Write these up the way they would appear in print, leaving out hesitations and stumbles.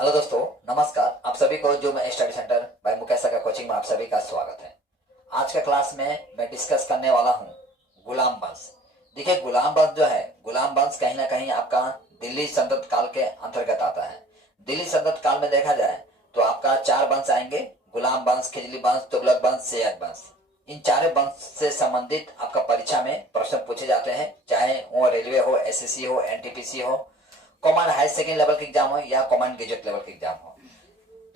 Hello दोस्तों, नमस्कार। आप सभी को जो मैं स्टडी सेंटर बाय मुकेश का कोचिंग में आप सभी का स्वागत है। आज का क्लास में मैं डिस्कस करने वाला हूँ गुलाम वंश। देखिए, गुलाम वंश जो है, गुलाम वंश कहीं ना कहीं आपका दिल्ली सल्तनत काल के अंतर्गत आता है। दिल्ली सल्तनत काल में देखा जाए तो आपका चार वंश आएंगे: गुलाम वंश, खिजली वंश, तुगलक वंश, सैयद वंश। इन चारों वंश से संबंधित आपका परीक्षा में प्रश्न पूछे जाते हैं, चाहे वो रेलवे हो, एसएससी हो, एनटीपीसी हो, कॉमन हायर सेकेंड लेवल के एग्जाम हो या कॉमन ग्रेजुएट लेवल के एग्जाम हो।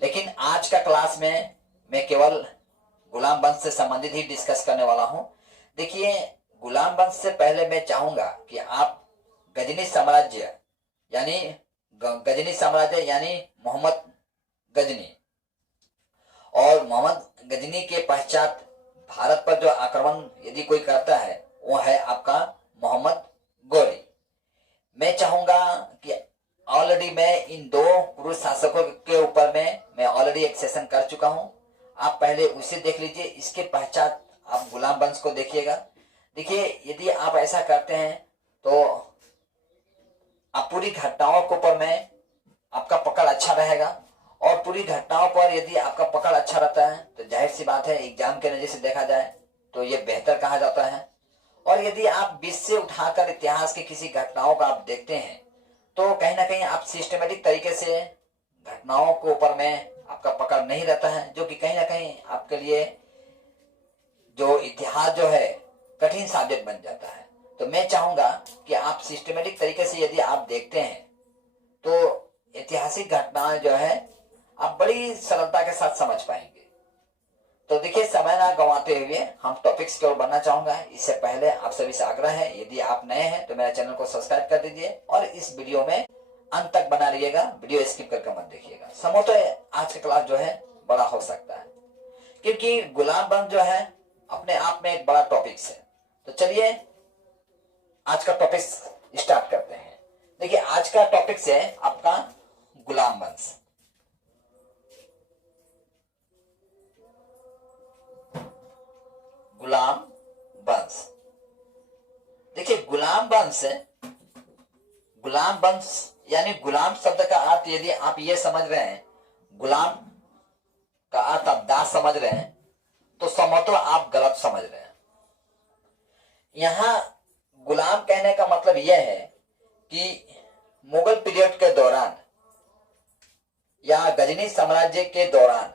लेकिन आज का क्लास में मैं केवल गुलाम वंश से संबंधित ही डिस्कस करने वाला हूं। देखिए, गुलाम वंश से पहले मैं चाहूंगा कि आप गजनी साम्राज्य यानी गजनी साम्राज्य यानी मोहम्मद गजनी और मोहम्मद गजनी के पश्चात भारत पर जो आक्रमण यदि कोई करता है वो है आपका मोहम्मद गोरी। मैं चाहूंगा कि ऑलरेडी मैं इन दो पुरुष शासकों के ऊपर में मैं ऑलरेडी एक सेशन कर चुका हूं। आप पहले उसे देख लीजिए, इसके पश्चात आप गुलाम वंश को देखिएगा। देखिए, यदि आप ऐसा करते हैं तो आप पूरी घटनाओं के ऊपर में आपका पकड़ अच्छा रहेगा, और पूरी घटनाओं पर यदि आपका पकड़ अच्छा रहता है तो जाहिर सी बात है एग्जाम के नजर से देखा जाए तो ये बेहतर कहा जाता है। और यदि आप 20 से उठाकर इतिहास की किसी घटनाओं का आप देखते हैं तो कहीं ना कहीं आप सिस्टमेटिक तरीके से घटनाओं के ऊपर में आपका पकड़ नहीं रहता है, जो कि कहीं ना कहीं आपके लिए जो इतिहास जो है कठिन साबित बन जाता है। तो मैं चाहूंगा कि आप सिस्टमेटिक तरीके से यदि आप देखते हैं तो ऐतिहासिक घटनाएं जो है आप बड़ी सरलता के साथ समझ पाएंगे। तो देखिए, समय ना गंवाते हुए हम टॉपिक्स की ओर बढ़ना चाहूंगा। इससे पहले आप सभी से आग्रह है, यदि आप नए हैं तो मेरे चैनल को सब्सक्राइब कर दीजिए और इस वीडियो में अंत तक बना रहिएगा, वीडियो स्किप करके मत देखिएगा। संभवतः आज का क्लास जो है बड़ा हो सकता है, क्योंकि गुलाम वंश जो है अपने आप में एक बड़ा टॉपिक है। तो चलिए आज का टॉपिक स्टार्ट करते हैं। देखिए, आज का टॉपिक है आपका गुलाम वंश। गुलाम वंश। देखिए, गुलाम वंश यानी गुलाम शब्द का अर्थ यदि आप ये समझ रहे हैं, गुलाम का अर्थ आप दास समझ रहे हैं, तो समझो आप गलत समझ रहे हैं। यहां गुलाम कहने का मतलब यह है कि मुगल पीरियड के दौरान या गजनी साम्राज्य के दौरान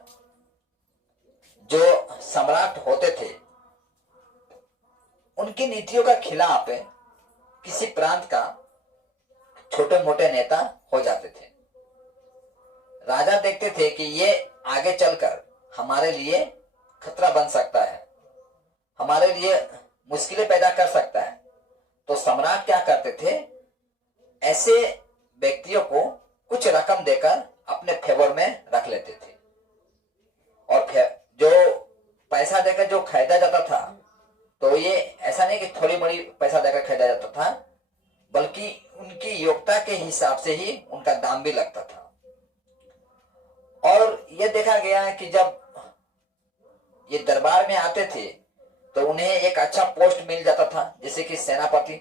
जो सम्राट होते थे उनकी नीतियों का खिलाफ किसी प्रांत का छोटे मोटे नेता हो जाते थे। राजा देखते थे कि ये आगे चलकर हमारे लिए खतरा बन सकता है, हमारे लिए मुश्किलें पैदा कर सकता है। तो सम्राट क्या करते थे, ऐसे व्यक्तियों को कुछ रकम देकर अपने फेवर में रख लेते थे, और जो पैसा देकर जो खरीदा जाता था तो ये ऐसा नहीं कि थोड़ी बड़ी पैसा देकर खरीदा जाता था, बल्कि उनकी योग्यता के हिसाब से ही उनका दाम भी लगता था। और यह देखा गया है कि जब ये दरबार में आते थे तो उन्हें एक अच्छा पोस्ट मिल जाता था, जैसे कि सेनापति,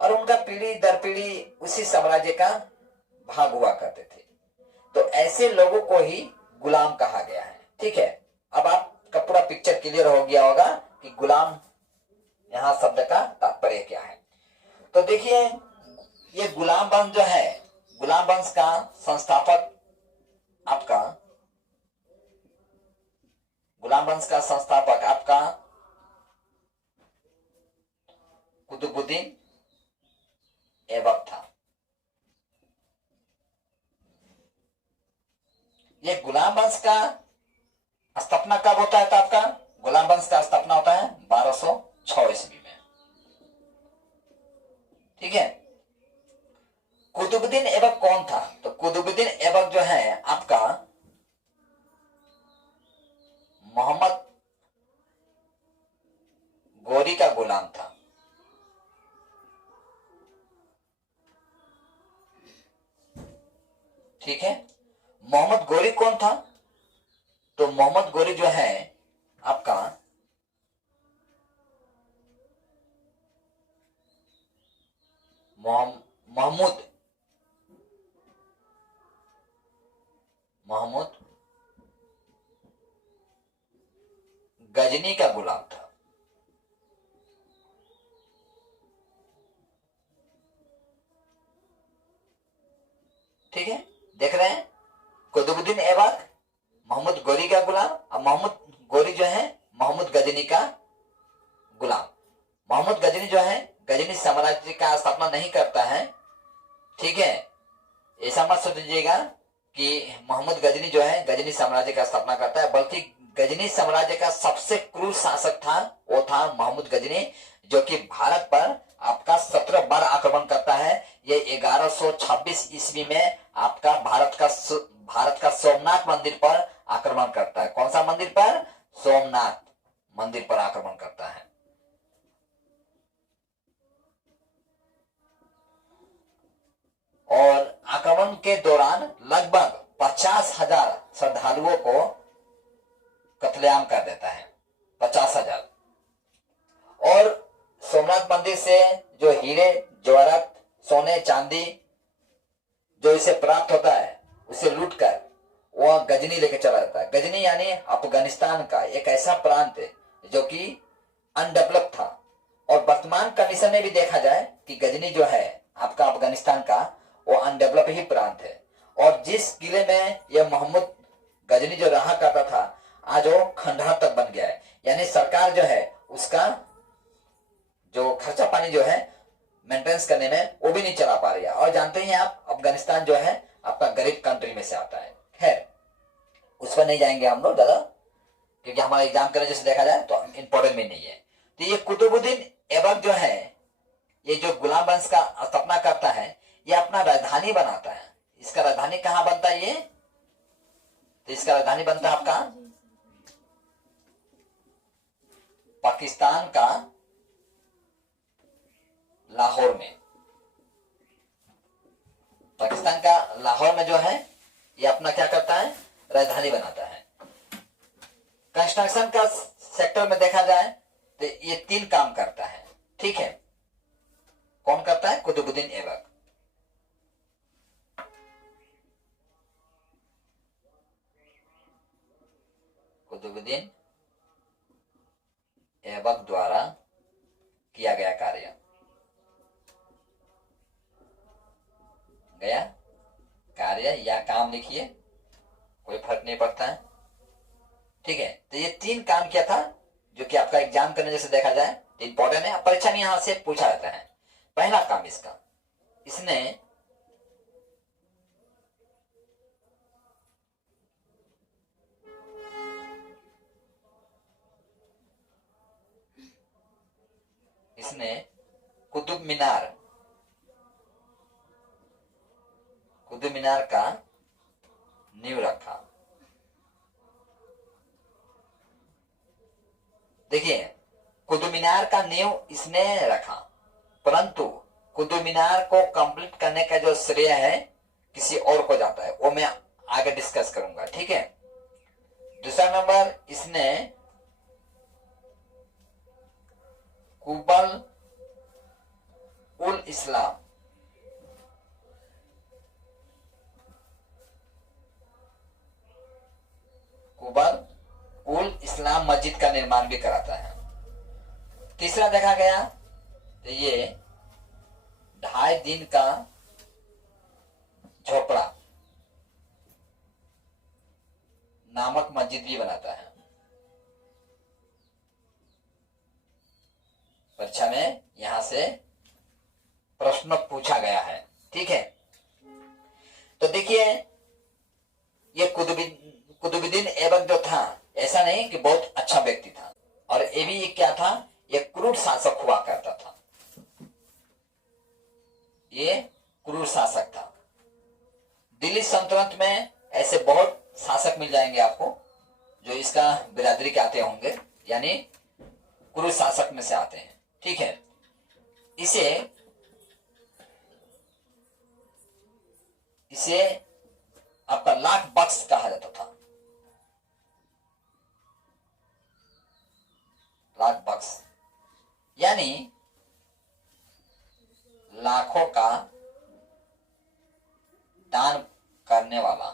और उनका पीढ़ी दर पीढ़ी उसी साम्राज्य का भाग हुआ करते थे। तो ऐसे लोगों को ही गुलाम कहा गया है। ठीक है, अब आपका पूरा पिक्चर क्लियर हो गया होगा कि गुलाम यहां शब्द का तात्पर्य क्या है। तो देखिए, ये गुलाम वंश जो है, गुलाम वंश का संस्थापक आपका गुलाम वंश का संस्थापक आपका कुतुबुद्दीन ऐबक था। ये गुलाम वंश का स्थापना कब होता है? तो आपका गुलाम वंश का स्थापना होता है 1206 ईस्वी में। ठीक है, कुतुबुद्दीन ऐबक कौन था? तो कुतुबुद्दीन ऐबक जो है आपका मोहम्मद गौरी का गुलाम था। ठीक है, मोहम्मद गौरी कौन था? तो मोहम्मद गौरी जो है आपका महमूद महमूद गजनी का गुलाम था। ठीक है, देख रहे हैं, कुतुबुद्दीन ऐबक महमूद गोरी का गुलाम, और महमूद गोरी जो है महमूद गजनी का गुलाम। महमूद गजनी जो है गजनी साम्राज्य का स्थापना नहीं करता है। ठीक है, ऐसा मत सोचिएगा कि महमूद गजनी जो है गजनी साम्राज्य का स्थापना करता है, बल्कि गजनी साम्राज्य का सबसे क्रूर शासक था, वो था महमूद गजनी, जो कि भारत पर आपका 17 बार आक्रमण करता है। ये 1126 ईस्वी में आपका भारत का सोमनाथ मंदिर पर आक्रमण करता है। कौन सा मंदिर पर? सोमनाथ मंदिर पर आक्रमण करता है। और आक्रमण के दौरान लगभग 50,000 श्रद्धालुओं को कत्लेआम कर देता है। 50,000। और सोमनाथ मंदिर से जो हीरे जवाहरात सोने चांदी जो इसे प्राप्त होता है उसे लूटकर वह गजनी लेके चला जाता है। गजनी यानी अफगानिस्तान का एक ऐसा प्रांत है जो कि अनडेवलप था, और वर्तमान कंडीशन में भी देखा जाए कि गजनी जो है आपका अफगानिस्तान का वो अनडेवलप ही प्रांत है। और जिस किले में यह महमूद गजनी जो रहा करता था आज वो खंडहर तक बन गया है, यानी सरकार जो है उसका जो खर्चा पानी जो है मेंटेनेंस करने में वो भी नहीं चला पा रही है। और जानते हैं आप अफगानिस्तान जो है आपका गरीब कंट्री में से आता है। खैर उस पर नहीं जाएंगे हम लोग ज्यादा, क्योंकि हमारा एग्जाम करने जैसे देखा जाए तो इंपॉर्टेंट भी नहीं है। तो ये कुतुबुद्दीन ऐबक जो है ये जो गुलाम वंश का स्थापना करता है ये अपना राजधानी बनाता है। इसका राजधानी कहाँ बनता है? ये तो इसका राजधानी बनता है आपका पाकिस्तान का लाहौर में। पाकिस्तान का लाहौर में जो है ये अपना क्या करता है? राजधानी बनाता है। कंस्ट्रक्शन का सेक्टर में देखा जाए तो ये 3 काम करता है। ठीक है, कौन करता है? कुतुबुद्दीन ऐबक। कुतुबुद्दीन ऐबक द्वारा किया गया कार्य। गया कार्य या काम लिखिए, कोई फर्क नहीं पड़ता है। ठीक है, तो ये 3 काम किया था जो कि आपका एग्जाम करने जैसे देखा जाए इंपॉर्टेंट है, परीक्षा में यहां से पूछा जाता है। पहला काम इसका, इसने कुतुब मीनार का नींव रखा। देखिए कुतुब मीनार का नींव इसने रखा, परंतु कुतुब मीनार को कंप्लीट करने का जो श्रेय है किसी और को जाता है, वो मैं आगे डिस्कस करूंगा। ठीक है, दूसरा नंबर, इसने कुबल उल इस्लाम कुबल उल इस्लाम मस्जिद का निर्माण भी कराता है। तीसरा देखा गया तो ये 2.5 दिन का झोपड़ा नामक मस्जिद भी बनाता है। परीक्षा में यहां से प्रश्न पूछा गया है। ठीक है, तो देखिए ये कुतुबुद्दीन ऐबक जो था ऐसा नहीं कि बहुत अच्छा व्यक्ति था, और ये भी क्या था? ये क्रूर शासक हुआ करता था। ये क्रूर शासक था। दिल्ली सल्तनत में ऐसे बहुत शासक मिल जाएंगे आपको जो इसका बिरादरी के आते होंगे, यानी क्रूर शासक में से आते हैं। ठीक है, इसे आपका लाख बख्श कहा जाता था। लाख बख्श यानी लाखों का दान करने वाला,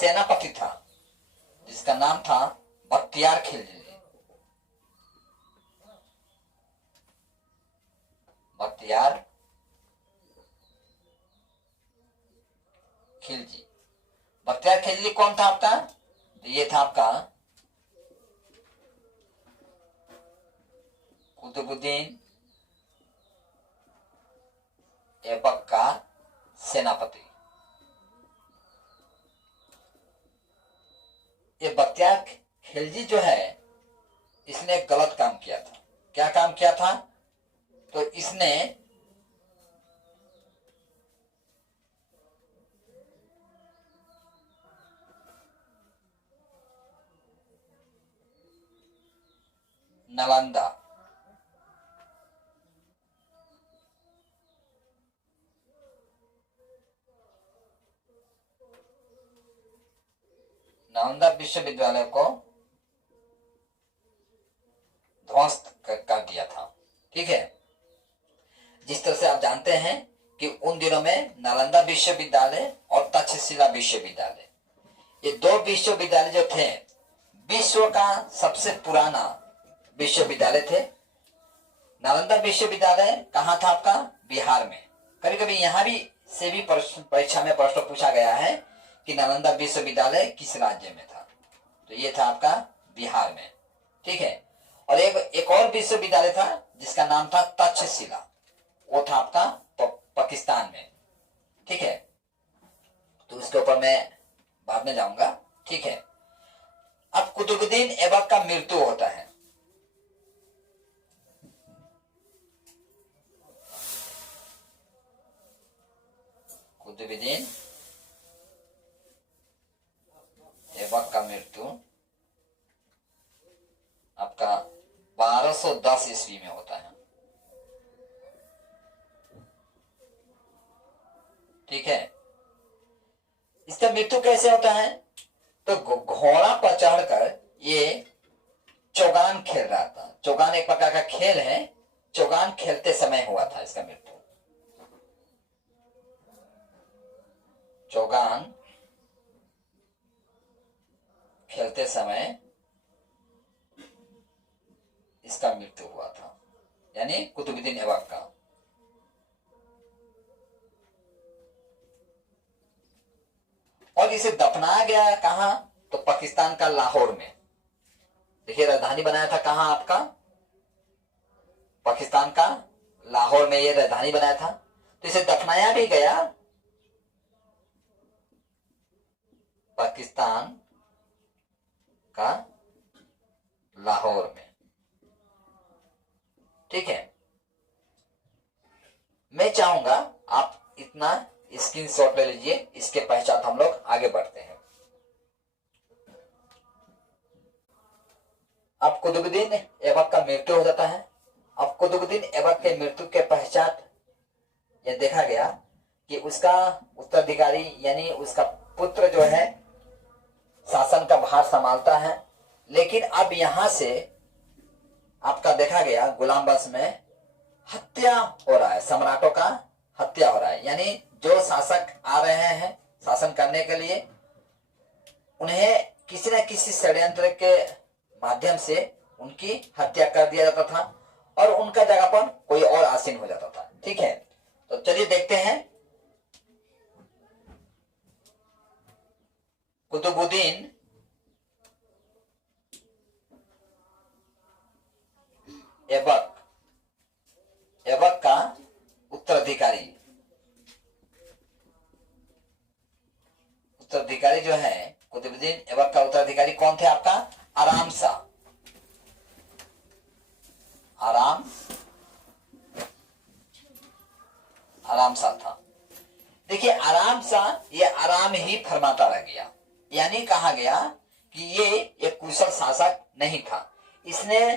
सेनापति था जिसका नाम था बख्तियार खिलजी। बख्तियार खिलजी। बख्तियार खिलजी कौन था आपका? तो ये था आपका कुतुबुद्दीन ऐबक का सेनापति। ये बख्तियार खिलजी जो है इसने एक गलत काम किया था। क्या काम किया था? तो इसने नालंदा विश्वविद्यालय को ध्वस्त कर दिया था। ठीक है, जिस तरह से आप जानते हैं कि उन दिनों में नालंदा विश्वविद्यालय और तक्षशिला विश्वविद्यालय, ये दो विश्वविद्यालय जो थे विश्व का सबसे पुराना विश्वविद्यालय थे। नालंदा विश्वविद्यालय कहाँ था आपका? बिहार में। कभी कभी यहाँ भी से भी परीक्षा में प्रश्न पूछा गया है कि नालंदा विश्वविद्यालय किस राज्य में था? तो ये था आपका बिहार में। ठीक है, और एक और विश्वविद्यालय था जिसका नाम था तक्षशिला, वो था आपका पाकिस्तान में। ठीक है, तो उसके ऊपर मैं बाद में जाऊंगा। ठीक है, अब कुतुबुद्दीन ऐबक का मृत्यु होता है। कुतुबुद्दीन ऐबक का मृत्यु आपका 1210 ईस्वी में होता है। ठीक है, इसका मृत्यु कैसे होता है? तो घोड़ा पर चढ़कर ये चौगान खेल रहा था। चौगान एक प्रकार का खेल है, चौगान खेलते समय हुआ था इसका मृत्यु। चौगान खेलते समय इसका मृत्यु हुआ था, यानी कुतुबुद्दीन ऐबक का। और इसे दफनाया गया कहां? तो पाकिस्तान का लाहौर में। देखिए, राजधानी बनाया था कहां आपका? पाकिस्तान का लाहौर में ये राजधानी बनाया था। तो इसे दफनाया भी गया पाकिस्तान का लाहौर में। ठीक है, मैं चाहूंगा आप इतना स्क्रीनशॉट ले लीजिए, इसके पश्चात हम लोग आगे बढ़ते हैं। अब कुतुबुद्दीन ऐबक का मृत्यु हो जाता है। अब कुतुबुद्दीन ऐबक के मृत्यु के पश्चात यह देखा गया कि उसका उत्तराधिकारी यानी उसका पुत्र जो है शासन का भार संभालता है। लेकिन अब यहां से आपका देखा गया गुलाम वंश में हत्या हो रहा है, सम्राटों का हत्या हो रहा है। यानी जो शासक आ रहे हैं शासन करने के लिए, उन्हें किसी न किसी षड्यंत्र के माध्यम से उनकी हत्या कर दिया जाता था और उनका जगह पर कोई और आसीन हो जाता था। ठीक है, तो चलिए देखते हैं कुतुबुद्दीन ऐबक का उत्तराधिकारी जो है, कुतुबुद्दीन ऐबक का उत्तराधिकारी कौन थे आपका? आराम शाह था। देखिए, आराम शाह ये आराम ही फरमाता रह गया, यानी कहा गया कि ये एक कुशल शासक नहीं था। इसने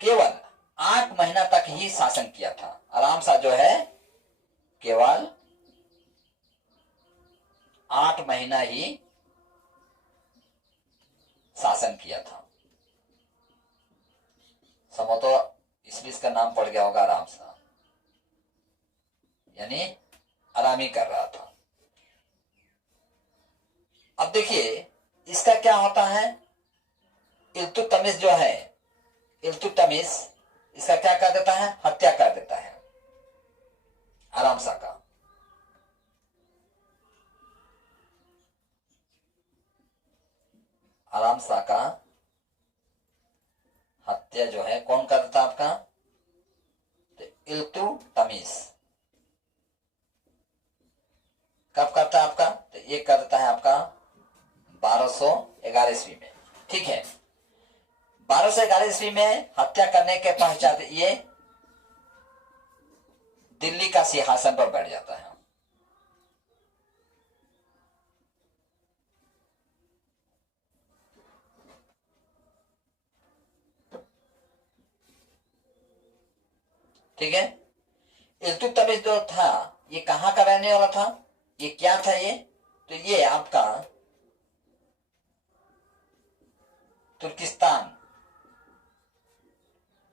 केवल 8 महीना तक ही शासन किया था। आराम शाह जो है केवल 8 महीना ही शासन किया था। संभवतः इसलिए इसका नाम पड़ गया होगा आराम शाह, यानी आरामी कर रहा था। अब देखिए इसका क्या होता है, इल्तुतमिश जो है, इल्तुतमिश इसका क्या कर देता है, हत्या कर देता है आराम शाह का। आराम शाह का हत्या जो है कौन कर देता है आपका, तो इल्तुतमिश कब करता है आपका, तो ये कर देता है आपका 1211 ईस्वी में। ठीक है, 1211 ईस्वी में हत्या करने के पश्चात ये दिल्ली का सिंहासन पर बैठ जाता है। ठीक है, इल्तुतमिश जो था ये कहां का रहने वाला था, ये क्या था ये, तो ये आपका तुर्किस्तान,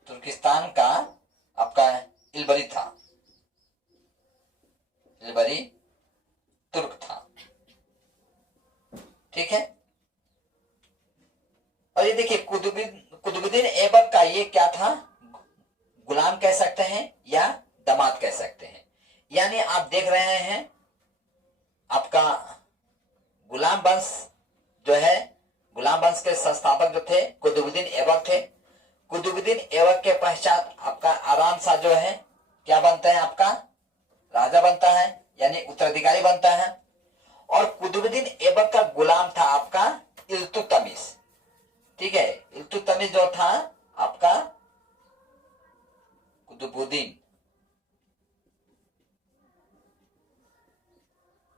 तुर्किस्तान का आपका इलबरी था, इलबरी तुर्क था। ठीक है, और ये देखिए कुतुबुद्दीन ऐबक का ये क्या था, गुलाम कह सकते हैं या दामाद कह सकते हैं। यानी आप देख रहे हैं आपका गुलाम वंश जो है, गुलाम वंश के संस्थापक जो थे कुतुबुद्दीन ऐबक थे। कुतुबुद्दीन ऐबक के पश्चात आपका आराम शाह जो है क्या बनता है, आपका राजा बनता है यानी उत्तराधिकारी बनता है। और कुतुबुद्दीन ऐबक का गुलाम था आपका इल्तुतमिश। ठीक है, इल्तुतमिश जो था आपका कुतुबुद्दीन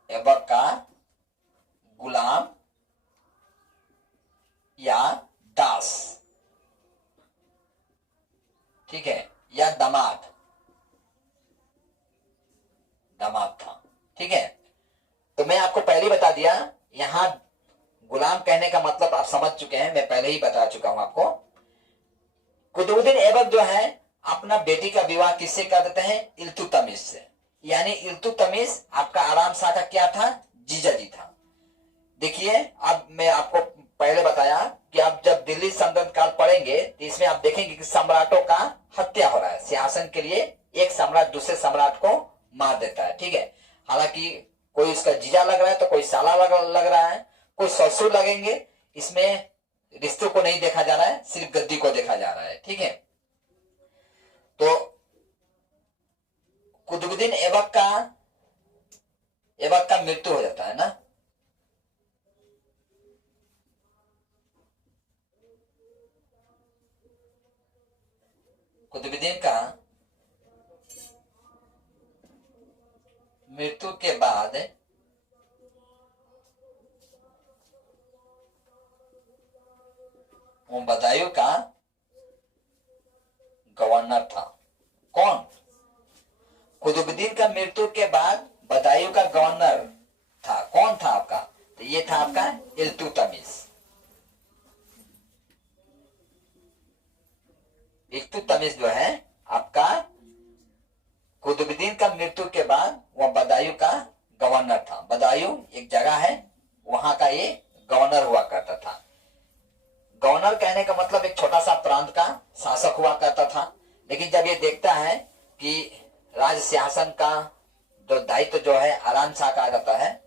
ऐबक का गुलाम या दास, ठीक है, या दामाद, दामाद था। ठीक है, तो मैं आपको पहले ही बता दिया, यहां गुलाम कहने का मतलब आप समझ चुके हैं, मैं पहले ही बता चुका हूं आपको। कुतुबुद्दीन ऐबक जो है अपना बेटी का विवाह किससे कर देते हैं, इल्तुतमिश से। यानी इल्तुतमिश आपका आराम शाह का क्या था, जीजा जी था। देखिए अब मैं आपको पहले बताया कि आप जब दिल्ली सल्तनत काल पढ़ेंगे तो इसमें आप देखेंगे कि सम्राटों का हत्या हो रहा है। सिंहासन के लिए एक सम्राट दूसरे सम्राट को मार देता है। ठीक है, हालांकि कोई उसका जीजा लग रहा है तो कोई साला लग रहा है, कोई ससुर लगेंगे। इसमें रिश्तों को नहीं देखा जा रहा है, सिर्फ गद्दी को देखा जा रहा है। ठीक है, तो कुतुबुद्दीन ऐबक का मृत्यु हो जाता है ना। कुतुबुद्दीन का मृत्यु के बाद वो बदायूं का गवर्नर था। कौन, कुतुबुद्दीन का मृत्यु के बाद बदायूं का गवर्नर था। कौन था आपका, तो ये था आपका इल्तुतमिश। इल्तुतमिश जो है आपका कुतुबुद्दीन का मृत्यु के बाद वह बदायूं का गवर्नर था। बदायूं एक जगह है, वहां का ये गवर्नर हुआ करता था। गवर्नर कहने का मतलब एक छोटा सा प्रांत का शासक हुआ करता था। लेकिन जब ये देखता है कि राज सिंहासन का जो दायित्व जो है आराम शाह का आ जाता है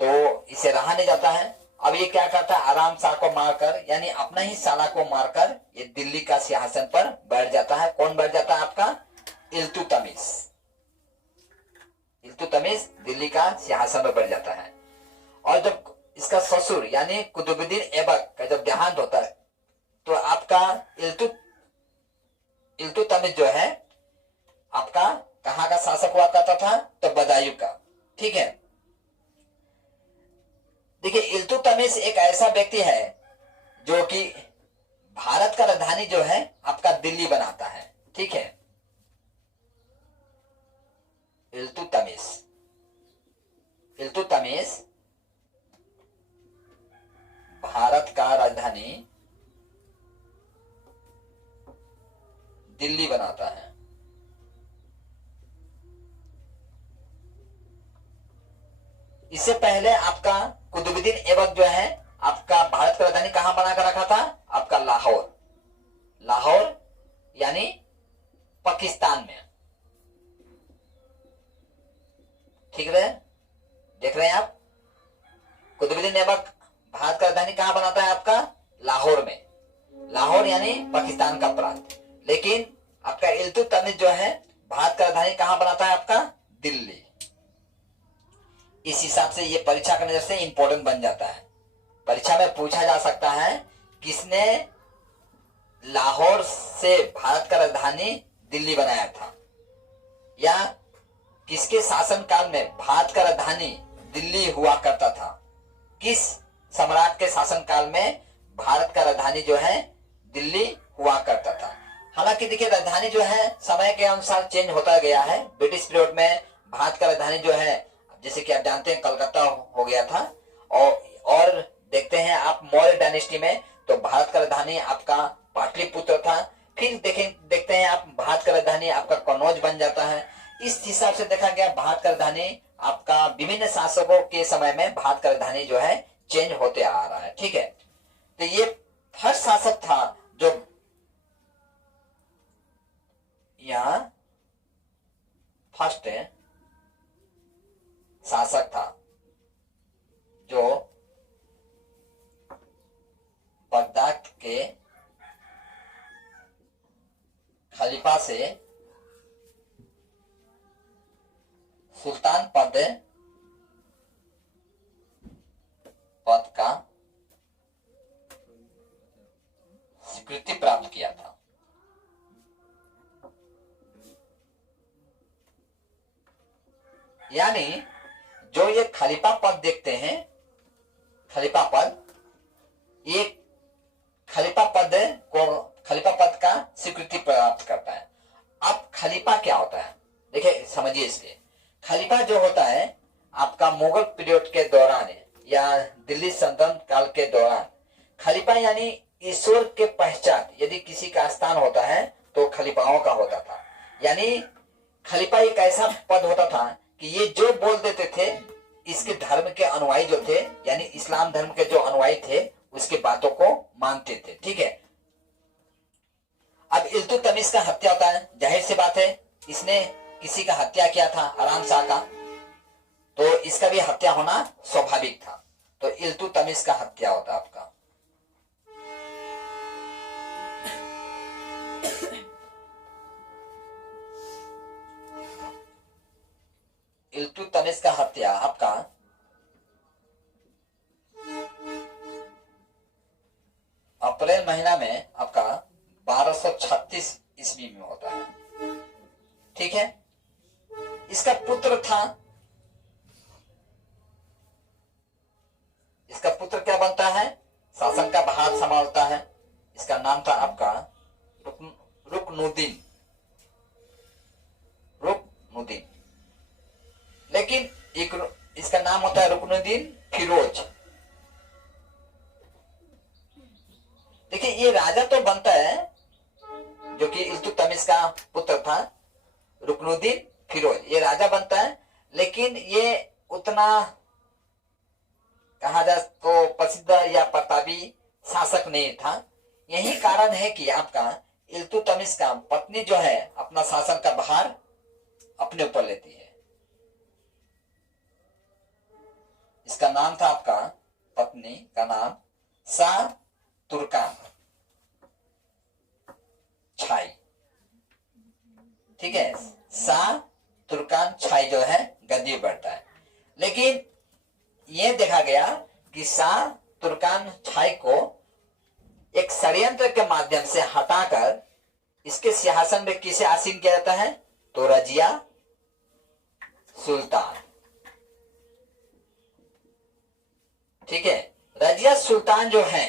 तो इसे रहा नहीं जाता है। अब ये क्या करता है, आराम शाह को मारकर यानी अपना ही साला को मारकर ये दिल्ली का सिंहासन पर बैठ जाता है। कौन बैठ जाता है आपका, इल्तुतमिश। इल्तुतमिश दिल्ली का सिंहासन पर बैठ जाता है। और जब इसका ससुर यानी कुतुबुद्दीन ऐबक का जब देहांत होता है तो आपका इल्तुतमिश जो है आपका कहां का शासक हुआ करता था, तो बदायूं का। ठीक है, देखिए इल्तुतमिश एक ऐसा व्यक्ति है जो कि भारत का राजधानी जो है आपका दिल्ली बनाता है। ठीक है, इल्तुतमिश भारत का राजधानी दिल्ली बनाता है। इससे पहले आपका कुतुबुद्दीन ऐबक वक्त जो है आपका भारत का राजधानी कहां बनाकर रखा था? आपका लाहौर, लाहौर यानी पाकिस्तान में। ठीक है, देख रहे हैं आप, कुतुबुद्दीन ऐबक भारत का राजधानी कहां बनाता है? आपका लाहौर में, लाहौर यानी पाकिस्तान का प्रांत। लेकिन आपका इल्तुतमिश जो है भारत का राजधानी कहां बनाता है? आपका दिल्ली। इस हिसाब से ये परीक्षा की नजर से इंपॉर्टेंट बन जाता है। परीक्षा में पूछा जा सकता है किसने लाहौर से भारत का राजधानी दिल्ली बनाया था, या किसके शासनकाल में भारत का राजधानी दिल्ली हुआ करता था, किस सम्राट के शासनकाल में भारत का राजधानी जो है दिल्ली हुआ करता था। हालांकि देखिए राजधानी जो है समय के अनुसार चेंज होता गया है। ब्रिटिश पीरियड में भारत का राजधानी जो है जैसे कि आप जानते हैं कलकत्ता हो गया था, और देखते हैं आप मौर्य डायनेस्टी में तो भारत का राजधानी आपका पाटलिपुत्र था। फिर देखते हैं आप भारत का राजधानी आपका कन्नौज बन जाता है। इस हिसाब से देखा गया भारत का राजधानी आपका विभिन्न शासकों के समय में भारत का राजधानी जो है चेंज होते आ रहा है। ठीक है, तो ये फर्स्ट शासक था जो यहाँ फर्स्ट शासक था जो बगदाद के खलीफा से सुल्तान पद का स्वीकृति प्राप्त किया था। यानी जो ये खलीफा पद देखते हैं, खलीफा पद, ये खलीफा पद का स्वीकृति प्राप्त करता है। अब खलीफा क्या होता है देखिए समझिए इसके। खलीफा जो होता है आपका मुगल पीरियड के दौरान या दिल्ली सल्तनत काल के दौरान, खलीफा यानी ईश्वर के पश्चात यदि किसी का स्थान होता है तो खलीफाओं का होता था। यानी खलीफा एक ऐसा पद होता था कि ये जो बोल देते थे इसके धर्म के अनुयायी जो थे, यानी इस्लाम धर्म के जो अनुयायी थे उसके बातों को मानते थे। ठीक है, अब इल्तुतमिश का हत्या होता है, जाहिर सी बात है इसने किसी का हत्या किया था आराम शाह का, तो इसका भी हत्या होना स्वाभाविक था। तो इल्तुतमिश का हत्या होता आपका। इल्तुतमिश का हत्या आपका अप्रैल महीना में आपका 1236 ईस्वी में होता है। ठीक है, इसका पुत्र था, इसका पुत्र क्या बनता है, शासन का भार संभालता है। इसका नाम था आपका रुकनुद्दीन। लेकिन इसका नाम होता है रुकनुद्दीन फिरोज। देखिए ये राजा तो बनता है जो कि इल्तुतमिश का पुत्र था रुकनुद्दीन फिरोज, ये राजा बनता है, लेकिन ये उतना कहा जाए तो प्रसिद्ध या प्रतापी शासक नहीं था। यही कारण है कि आपका इल्तुतमिश का पत्नी जो है अपना शासन का भार अपने ऊपर लेती है। इसका नाम था आपका, पत्नी का नाम शाह तुर्कान छाई। ठीक है, शाह तुर्कान छाई जो है गद्दी बढ़ता है। लेकिन यह देखा गया कि शाह तुर्कान छाई को एक षड्यंत्र के माध्यम से हटाकर इसके सिंहासन में किसे आसीन किया जाता है, तो रजिया सुल्तान। ठीक है, रजिया सुल्तान जो है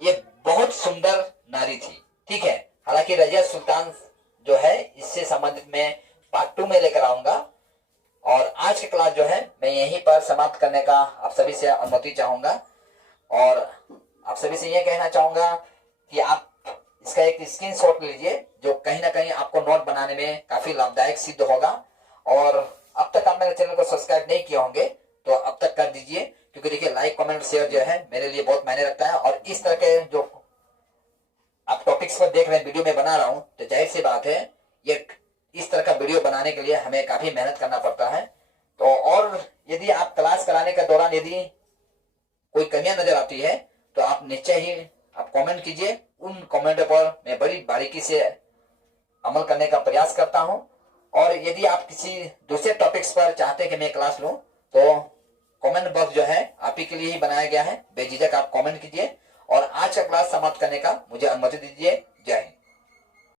ये बहुत सुंदर नारी थी। ठीक है, हालांकि रजिया सुल्तान जो है इससे संबंधित मैं पार्ट 2 में लेकर आऊंगा, और आज की क्लास जो है मैं यहीं पर समाप्त करने का आप सभी से अनुमति चाहूंगा। और आप सभी से यह कहना चाहूंगा कि आप इसका एक स्क्रीनशॉट लीजिए जो कहीं ना कहीं आपको नोट बनाने में काफी लाभदायक सिद्ध होगा। और अब तक आप मेरे चैनल को सब्सक्राइब नहीं किए होंगे तो अब तक कर दीजिए, क्योंकि देखिए लाइक कमेंट शेयर जो है मेरे लिए बहुत मायने रखता है। और इस तरह के जो आप टॉपिक्स पर देख रहे हैं वीडियो में बना रहा हूं, तो जाहिर सी बात है ये इस तरह का वीडियो बनाने के लिए हमें काफी मेहनत करना पड़ता है। तो और यदि आप क्लास कराने के दौरान यदि कोई कमियां नजर आती है तो आप निश्चय ही आप कमेंट कीजिए। उन कमेंट पर मैं बड़ी बारीकी से अमल करने का प्रयास करता हूं। और यदि आप किसी दूसरे टॉपिक्स पर चाहते हैं कि मैं क्लास लूं, तो कमेंट बॉक्स जो है आप ही के लिए ही बनाया गया है, बेझिझक आप कमेंट कीजिए। और आज का क्लास समाप्त करने का मुझे अनुमति दीजिए। जय हिंद।